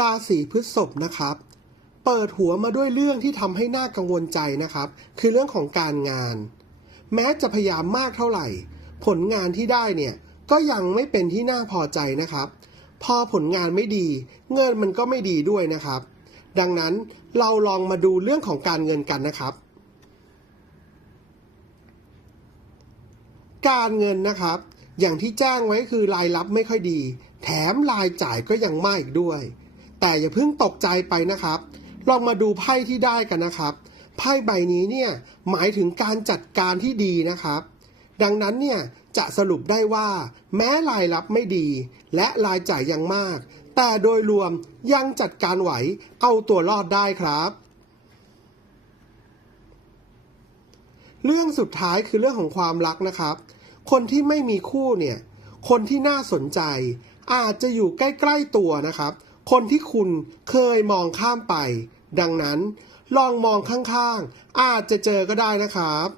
ราศีพฤษภนะครับ เปิดหัวมาด้วยเรื่องที่ทำให้น่ากังวลใจนะครับ คือเรื่องของการงาน แม้จะพยายามมากเท่าไหร่ ผลงานที่ได้เนี่ยก็ยังไม่เป็นที่น่าพอใจนะครับ พอผลงานไม่ดี เงินมันก็ไม่ดีด้วยนะครับ ดังนั้นเราลองมาดูเรื่องของการเงินกันนะครับ การเงินนะครับ อย่างที่แจ้งไว้คือรายรับไม่ค่อยดี แถมรายจ่ายก็ยังมากอีกด้วย แต่อย่าเพิ่งตกใจไปนะครับ ลองมาดูไพ่ที่ได้กันนะครับ ไพ่ใบนี้เนี่ยหมายถึงการจัดการที่ดีนะครับ ดังนั้นเนี่ยจะสรุปได้ว่า แม้รายรับไม่ดี และรายจ่ายยังมาก แต่โดยรวมยังจัดการไหวเอาตัวรอดได้ครับ เรื่องสุดท้ายคือเรื่องของความรักนะครับ คนที่ไม่มีคู่เนี่ยคนที่น่าสนใจอาจจะอยู่ใกล้ ๆตัวนะครับ คนที่คุณเคยมองข้ามไป ดังนั้น ลองมองข้างๆ อาจจะเจอก็ได้นะครับ